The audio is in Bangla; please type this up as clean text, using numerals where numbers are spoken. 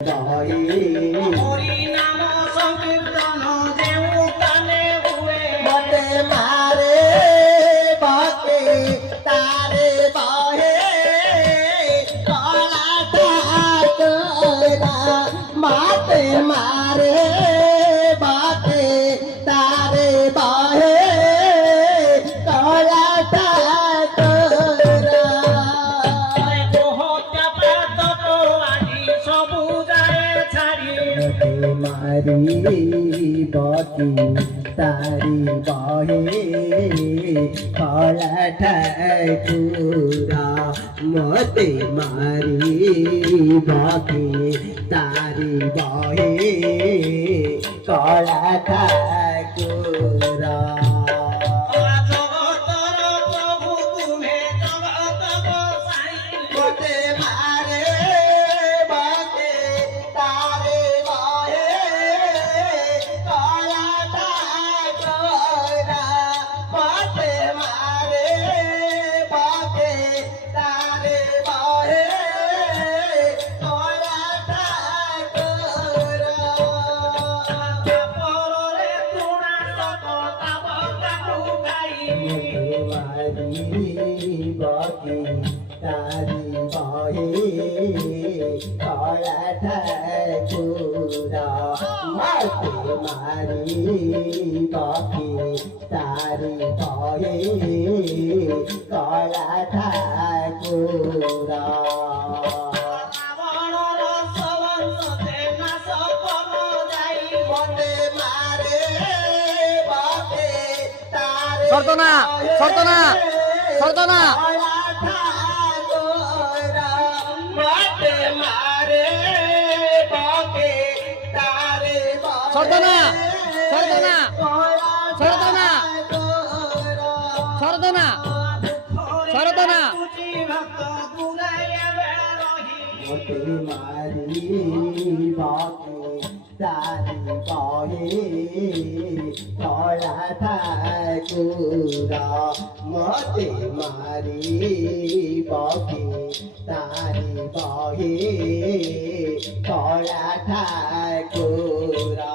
হরি নাম সংকীর্তন যেউ কানে হুয়ে মতে মারে বাকে তারে বহে কলা ঠাকুরা মাতে মারে বাকে তারে বহে কলা ঠাকুরা मारी बाकी तारी बाहे काला ठाकुरा मोते मारी बाकी तारी बाहे काला ठाकुरा बाकी तारी बाहे काला ठाकुरा माते मारी बाकी तारी बाहे काला ठाकुरा সর্দনা সর্দনা সর্দনা সর্দনা সর্দনা সর্দনা সর্দনা সর্দনা মারি বাকি তারি বহে কলা ঠাকুরা মতে মারি বাকি তারি বহে কলা ঠাকুরা